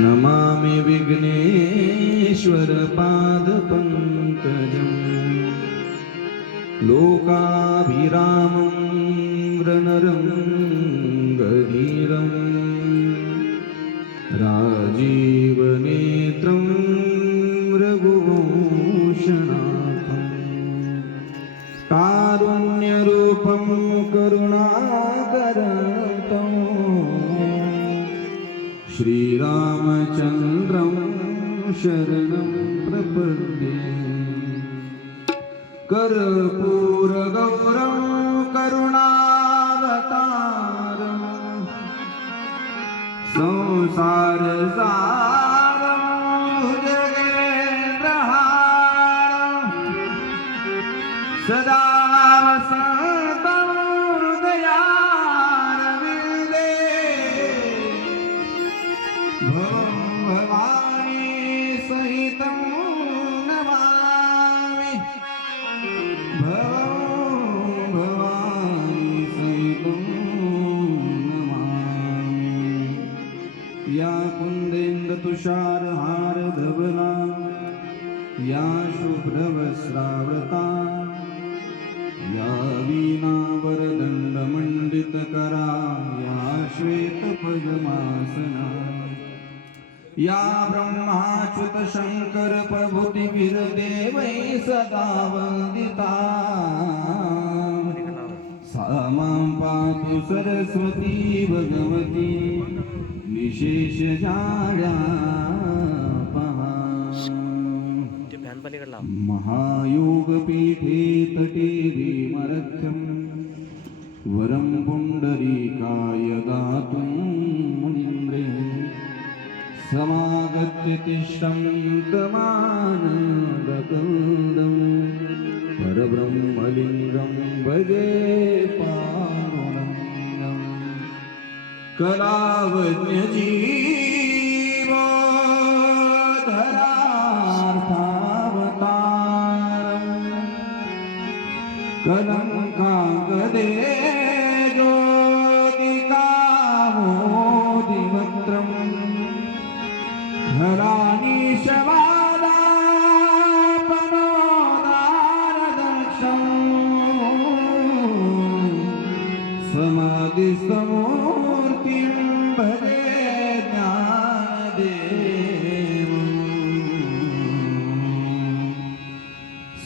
नमामि विघ्नेश्वर पादपङ्कजम् लोकाभिरामं रणरङ्गधीरम् राजीवनेत्रं रघुवंशनाथं कारुण्यरूपं करुणाकरं श्रीरामचन्द्रं शरणं प्रपद्ये। कर्पूरगौरं करुणावतारं संसारसारं भुजगेन्द्रहारं सदा वसन्तं हृदयारविन्दे भवं भवानी सहितं नमामि भवं भवानी सहितं नमामि। या कुन्देन्दुतुषारहार धवला या शुभ्रवस्त्रावृता या वीणावरदण्डमण्डितकरा या श्वेतपद्मासना या ब्रह्माच्युत शङ्कर प्रभृतिभिर्देवैः सदा वन्दिता सा मां पातु सरस्वती भगवती निशेषजाड्यापहा। महायोगपीठे तटे भीमरथं वरं पुण्डरीकाय दातुं मुनीन्द्रे समागत्य तिष्ठं तमानन्दकन्दं परब्रह्मलिङ्गं भजे पावनं कलावज्ञजीवोद्धरार्थावतारं कलङ्काङ्कदे ज्योतिकामोदिवक्त्रम् धरानीशवादापनोदारदक्षं समाधिस्तमूर्तिं भजे ज्ञानदेवं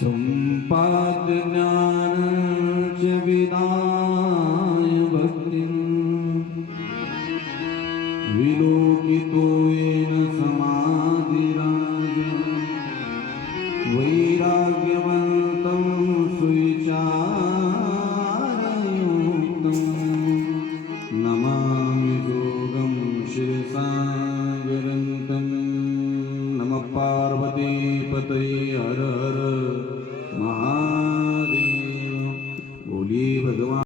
सम्पाद्य ज्ञानं च विदाय भक्तिं विलोकितो येन समाधिराज वैराग्यवन्तं सुविचारयुक्तं नमामि योगं शिरसागरन्तं। नमः पार्वतीपतये हर हर